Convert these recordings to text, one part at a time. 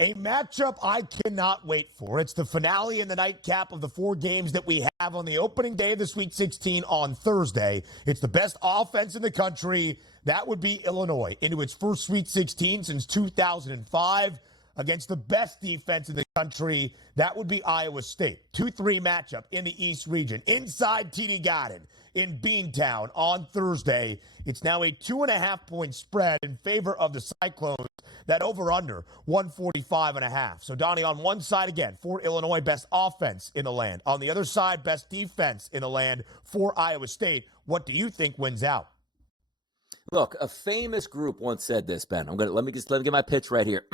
A matchup I cannot wait for. It's the finale and the nightcap of the 4 games that we have on the opening day of the Sweet 16 on Thursday. It's the best offense in the country. That would be Illinois into its first Sweet 16 since 2005 against the best defense in the country. That would be Iowa State. 2-3 matchup in the East region inside TD Garden in Beantown on Thursday. It's now a 2.5-point spread in favor of the Cyclones. That over-under, 145.5. So, Donnie, on one side, again, for Illinois, best offense in the land. On the other side, best defense in the land for Iowa State. What do you think wins out? Look, a famous group once said this, Ben. Let me get my pitch right here.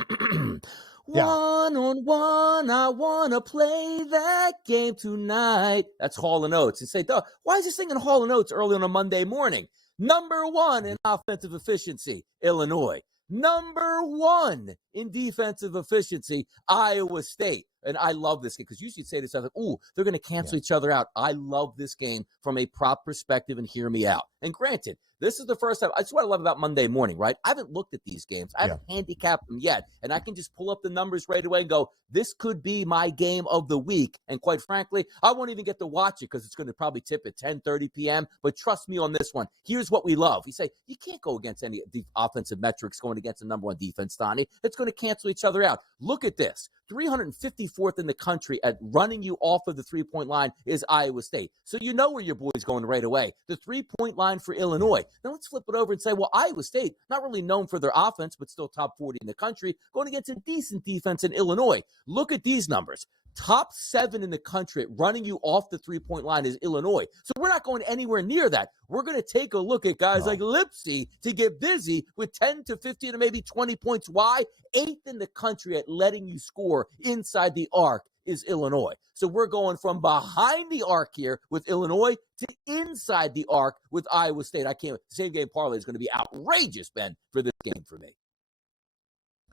One-on-one, I want to play that game tonight. That's Hall & Oates. And say, why is he singing Hall & Oates early on a Monday morning? Number 1 in offensive efficiency, Illinois. Number 1 in defensive efficiency, Iowa State. And I love this game because usually you'd say this, I was like, ooh, they're going to cancel each other out. I love this game from a prop perspective, and hear me out. And granted, this is the first time. That's what I love about Monday morning, right? I haven't looked at these games. I haven't handicapped them yet. And I can just pull up the numbers right away and go, this could be my game of the week. And quite frankly, I won't even get to watch it because it's going to probably tip at 10:30 p.m. But trust me on this one. Here's what we love. You say, you can't go against any of the offensive metrics going against the number 1 defense, Donnie. It's going to cancel each other out. Look at this. 354th in the country at running you off of the three-point line is Iowa State. So you know where your boy's going right away. The three-point line for Illinois. Now let's flip it over and say, well, Iowa State, not really known for their offense, but still top 40 in the country, going against a decent defense in Illinois. Look at these numbers. Top 7 in the country at running you off the three-point line is Illinois. So we're not going anywhere near that. We're going to take a look at guys like Lipsy to get busy with 10 to 15 or maybe 20 points. Why? 8th in the country at letting you score inside the arc is Illinois. So we're going from behind the arc here with Illinois to inside the arc with Iowa State. Same game parlay is going to be outrageous, Ben, for this game for me.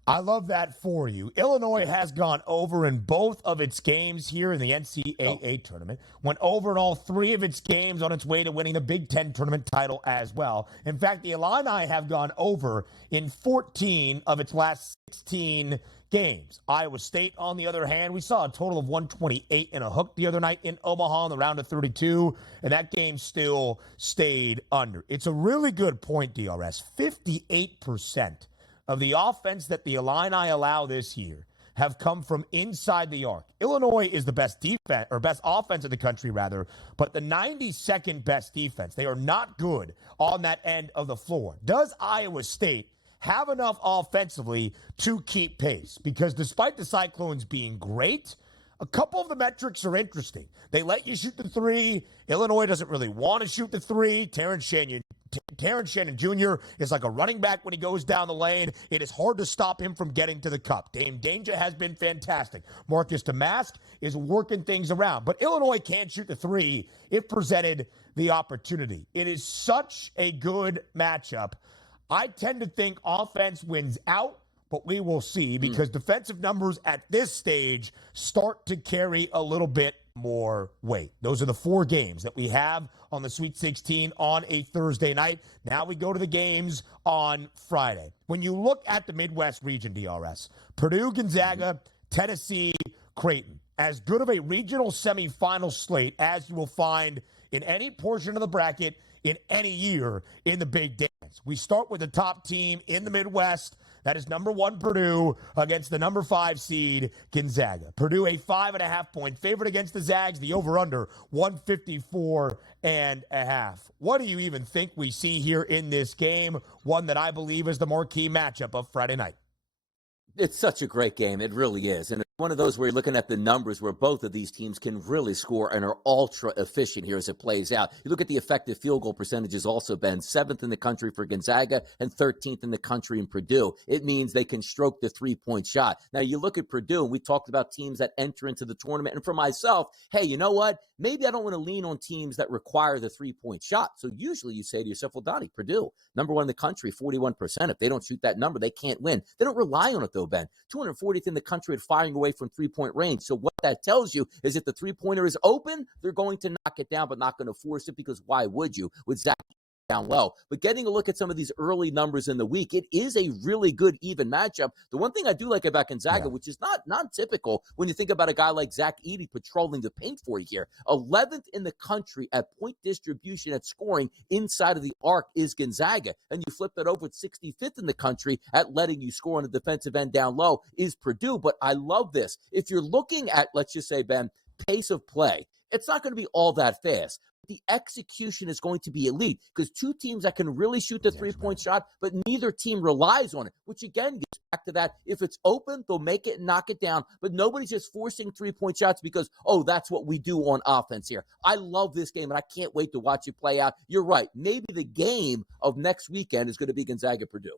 I love that for you. Illinois has gone over in both of its games here in the NCAA tournament. Went over in all 3 of its games on its way to winning the Big Ten tournament title as well. In fact, the Illini have gone over in 14 of its last 16 games. Iowa State, on the other hand, we saw a total of 128 and a hook the other night in Omaha in the round of 32, and that game still stayed under. It's a really good point, DRS. 58% of the offense that the Illini allow this year have come from inside the arc. Illinois is the best defense, or best offense in the country, rather, but the 92nd best defense. They are not good on that end of the floor. Does Iowa State have enough offensively to keep pace? Because despite the Cyclones being great, a couple of the metrics are interesting. They let you shoot the 3. Illinois doesn't really want to shoot the 3. Terrence Shannon Jr. is like a running back when he goes down the lane. It is hard to stop him from getting to the cup. Dame Danger has been fantastic. Marcus Damask is working things around. But Illinois can't shoot the 3 if presented the opportunity. It is such a good matchup. I tend to think offense wins out, but we will see because defensive numbers at this stage start to carry a little bit more weight. Those are the 4 games that we have on the Sweet 16 on a Thursday night. Now we go to the games on Friday. When you look at the Midwest region, DRS, Purdue, Gonzaga, Tennessee, Creighton, as good of a regional semifinal slate as you will find in any portion of the bracket in any year in the Big Dance. We start with the top team in the Midwest. That is number 1 Purdue against the number 5 seed Gonzaga. Purdue a 5.5-point favorite against the Zags. The over-under 154.5. What do you even think we see here in this game? One that I believe is the marquee matchup of Friday night. It's such a great game. It really is. And it's one of those where you're looking at the numbers where both of these teams can really score and are ultra efficient here as it plays out. You look at the effective field goal percentages also, Ben, 7th in the country for Gonzaga and 13th in the country in Purdue. It means they can stroke the 3-point shot. Now, you look at Purdue, and we talked about teams that enter into the tournament. And for myself, hey, you know what? Maybe I don't want to lean on teams that require the 3-point shot. So usually you say to yourself, well, Donnie, Purdue, number 1 in the country, 41%. If they don't shoot that number, they can't win. They don't rely on it, though, Ben. 240th in the country at firing away from 3-point range. So what that tells you is if the 3-pointer is open, they're going to knock it down, but not going to force it because why would you? With Zach down low. But getting a look at some of these early numbers in the week, it is a really good even matchup. The one thing I do like about Gonzaga, which is not typical when you think about a guy like Zach Edey patrolling the paint for you here, 11th in the country at point distribution at scoring inside of the arc is Gonzaga. And you flip that over at 65th in the country at letting you score on the defensive end down low is Purdue. But I love this. If you're looking at, let's just say, Ben, pace of play, it's not going to be all that fast. The execution is going to be elite because two teams that can really shoot the three-point shot, but neither team relies on it, which again gets back to that. If it's open, they'll make it and knock it down, but nobody's just forcing three-point shots because, oh, that's what we do on offense here. I love this game, and I can't wait to watch it play out. You're right. Maybe the game of next weekend is going to be Gonzaga-Purdue.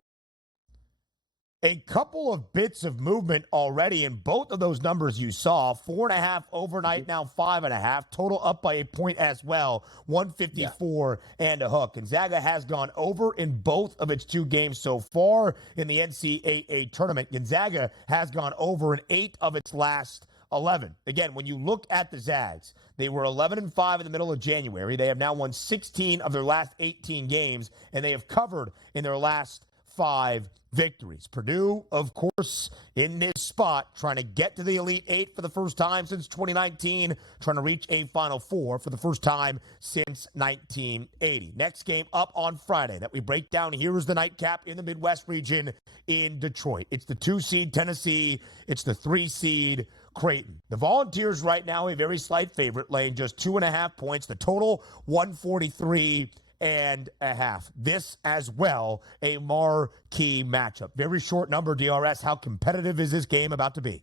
A couple of bits of movement already in both of those numbers you saw. 4.5 overnight, now 5.5. Total up by a point as well. 154 and a hook. Gonzaga has gone over in both of its two games so far in the NCAA tournament. Gonzaga has gone over in 8 of its last 11. Again, when you look at the Zags, they were 11-5 in the middle of January. They have now won 16 of their last 18 games, and they have covered in their last 5 victories. Purdue, of course, in this spot, trying to get to the Elite Eight for the first time since 2019, trying to reach a Final Four for the first time since 1980. Next game up on Friday that we break down here is the nightcap in the Midwest region in Detroit. It's the 2 seed Tennessee. It's the 3 seed Creighton. The Volunteers right now a very slight favorite, laying just 2.5 points. The total 143 and a half. This as well, a marquee matchup. Very short number, DRS. How competitive is this game about to be?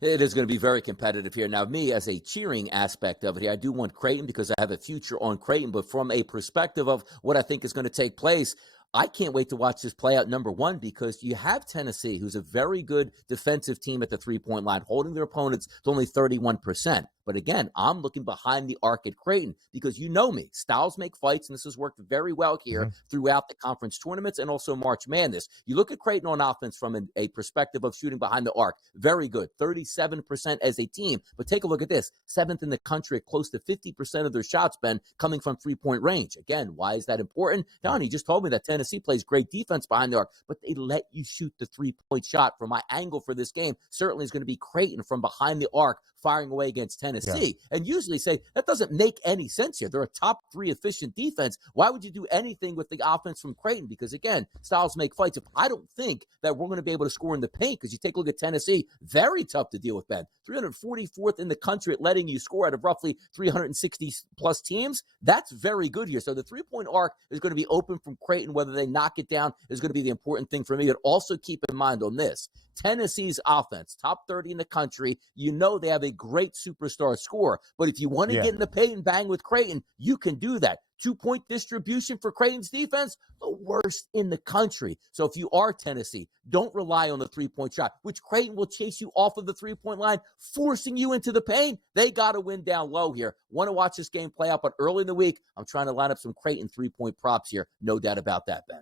It is going to be very competitive here. Now, me, as a cheering aspect of it here, I do want Creighton because I have a future on Creighton, but from a perspective of what I think is going to take place, I can't wait to watch this play out, number one, because you have Tennessee, who's a very good defensive team at the three-point line, holding their opponents to only 31%. But again, I'm looking behind the arc at Creighton because you know me. Styles make fights, and this has worked very well here throughout the conference tournaments and also March Madness. You look at Creighton on offense from a perspective of shooting behind the arc. Very good, 37% as a team. But take a look at this. 7th in the country at close to 50% of their shots, Ben, coming from three-point range. Again, why is that important? Don, he just told me that Tennessee plays great defense behind the arc, but they let you shoot the three-point shot. From my angle for this game, certainly is going to be Creighton from behind the arc, firing away against Tennessee. And usually say, that doesn't make any sense here. They're a top 3 efficient defense. Why would you do anything with the offense from Creighton? Because, again, styles make fights. If I don't think that we're going to be able to score in the paint, because you take a look at Tennessee, very tough to deal with, Ben. 344th in the country at letting you score out of roughly 360-plus teams. That's very good here. So the three-point arc is going to be open from Creighton. Whether they knock it down is going to be the important thing for me. But also keep in mind on this, Tennessee's offense, top 30 in the country. You know they have a great superstar scorer. But if you want to get in the paint and bang with Creighton, you can do that. 2-point distribution for Creighton's defense, the worst in the country. So if you are Tennessee, don't rely on the three-point shot, which Creighton will chase you off of the three-point line, forcing you into the paint. They got to win down low here. Want to watch this game play out, but early in the week, I'm trying to line up some Creighton three-point props here. No doubt about that, Ben.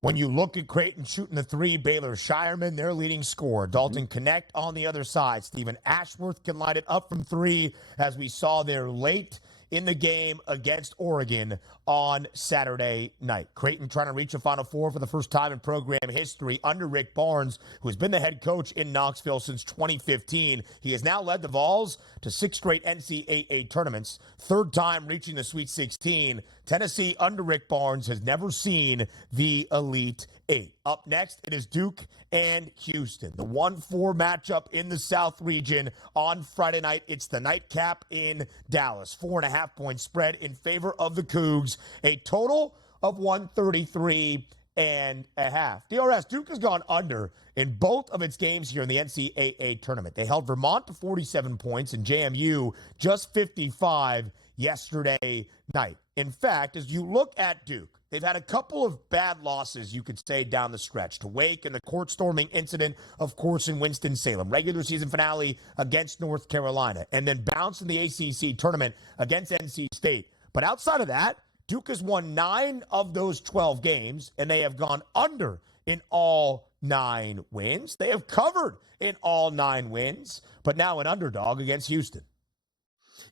When you look at Creighton shooting the 3, Baylor Shireman, their leading scorer. Dalton Connect on the other side. Stephen Ashworth can light it up from 3, as we saw there late in the game against Oregon on Saturday night. Creighton trying to reach a Final Four for the first time in program history under Rick Barnes, who's been the head coach in Knoxville since 2015. He has now led the Vols to 6 straight NCAA tournaments, 3rd time reaching the Sweet 16. Tennessee under Rick Barnes has never seen the Elite Eight. Up next, it is Duke and Houston. The 1-4 matchup in the South region on Friday night. It's the nightcap in Dallas. 4.5-point spread in favor of the Cougs. A total of 133 and a half. DRS, Duke has gone under in both of its games here in the NCAA tournament. They held Vermont to 47 points and JMU just 55 yesterday night. In fact, as you look at Duke, they've had a couple of bad losses, you could say, down the stretch. To Wake and the court-storming incident, of course, in Winston-Salem. Regular season finale against North Carolina. And then bounce in the ACC tournament against NC State. But outside of that, Duke has won 9 of those 12 games, and they have gone under in all 9 wins. They have covered in all 9 wins, but now an underdog against Houston.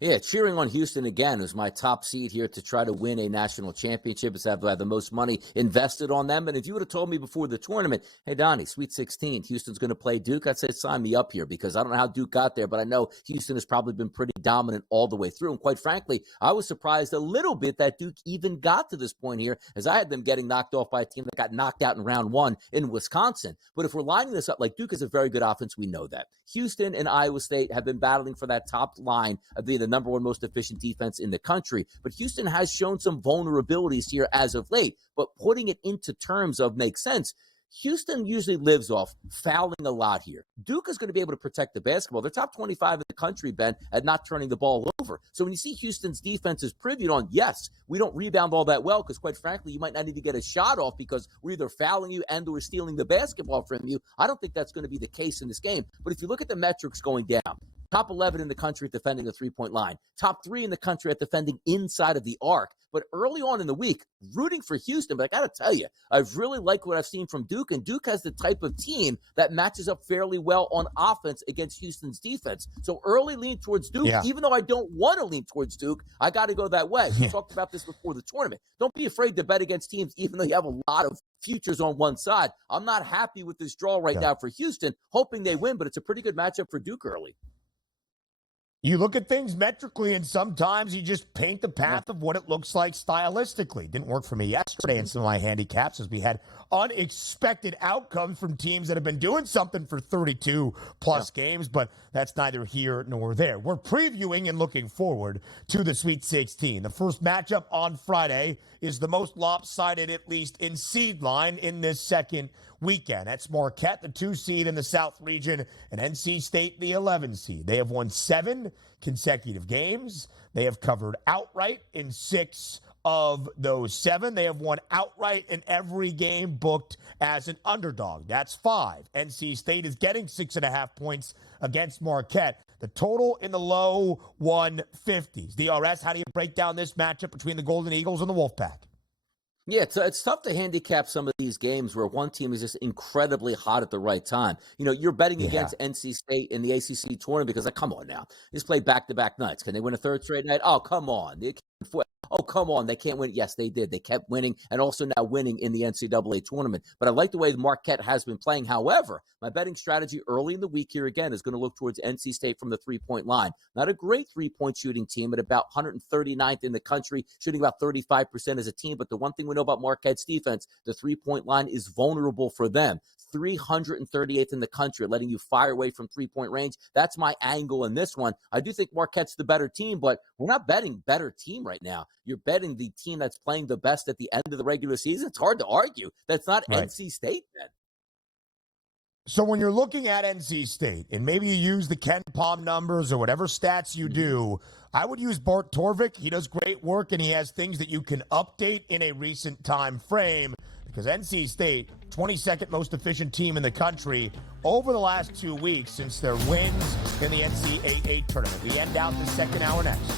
Yeah, cheering on Houston again, who's my top seed here to try to win a national championship. It's have the most money invested on them. And if you would have told me before the tournament, hey, Donnie, Sweet 16, Houston's going to play Duke, I'd say sign me up here because I don't know how Duke got there, but I know Houston has probably been pretty dominant all the way through. And quite frankly, I was surprised a little bit that Duke even got to this point here, as I had them getting knocked off by a team that got knocked out in round one in Wisconsin. But if we're lining this up, like Duke is a very good offense, we know that. Houston and Iowa State have been battling for that top line of being the number one most efficient defense in the country. But Houston has shown some vulnerabilities here as of late. But putting it into terms of makes sense, Houston usually lives off fouling a lot here. Duke is going to be able to protect the basketball. They're top 25 in the country, Ben, at not turning the ball over. So when you see Houston's defense is previewed on, yes, we don't rebound all that well because, quite frankly, you might not even get a shot off because we're either fouling you and or stealing the basketball from you. I don't think that's going to be the case in this game. But if you look at the metrics going down, top 11 in the country at defending the three-point line. Top 3 in the country at defending inside of the arc. But early on in the week, rooting for Houston, but I got to tell you, I've really liked what I've seen from Duke, and Duke has the type of team that matches up fairly well on offense against Houston's defense. So early lean towards Duke, even though I don't want to lean towards Duke, I got to go that way. We talked about this before the tournament. Don't be afraid to bet against teams, even though you have a lot of futures on one side. I'm not happy with this draw right now for Houston, hoping they win, but it's a pretty good matchup for Duke early. You look at things metrically, and sometimes you just paint the path of what it looks like stylistically. Didn't work for me yesterday in some of my handicaps as we had unexpected outcomes from teams that have been doing something for 32-plus games, but that's neither here nor there. We're previewing and looking forward to the Sweet 16. The first matchup on Friday is the most lopsided, at least in seed line, in this second weekend. That's Marquette, the 2 seed in the South region, and NC State, the 11 seed. They have won 7 consecutive games. They have covered outright in 6 of those 7. They have won outright in every game booked as an underdog. That's 5. NC State is getting 6.5 points against Marquette. The total in the low 150s. DRS, how do you break down this matchup between the Golden Eagles and the Wolfpack? Yeah, it's tough to handicap some of these games where one team is just incredibly hot at the right time. You know, you're betting against NC State in the ACC tournament because, like, come on now. They just played back-to-back nights. Can they win a third straight night? Oh, come on. Oh, come on. They can't win. Yes, they did. They kept winning and also now winning in the NCAA tournament. But I like the way Marquette has been playing. However, my betting strategy early in the week here again is going to look towards NC State from the three-point line. Not a great three-point shooting team at about 139th in the country, shooting about 35% as a team. But the one thing we know about Marquette's defense, the three-point line is vulnerable for them. 338th in the country, letting you fire away from three-point range. That's my angle in this one. I do think Marquette's the better team, but we're not betting better team right now. You're betting the team that's playing the best at the end of the regular season. It's hard to argue. That's not NC State then. So when you're looking at NC State, and maybe you use the Ken Palm numbers or whatever stats you do, I would use Bart Torvik. He does great work, and he has things that you can update in a recent time frame. Because NC State, 22nd most efficient team in the country over the last 2 weeks since their wins in the NCAA tournament. We end out the second hour next.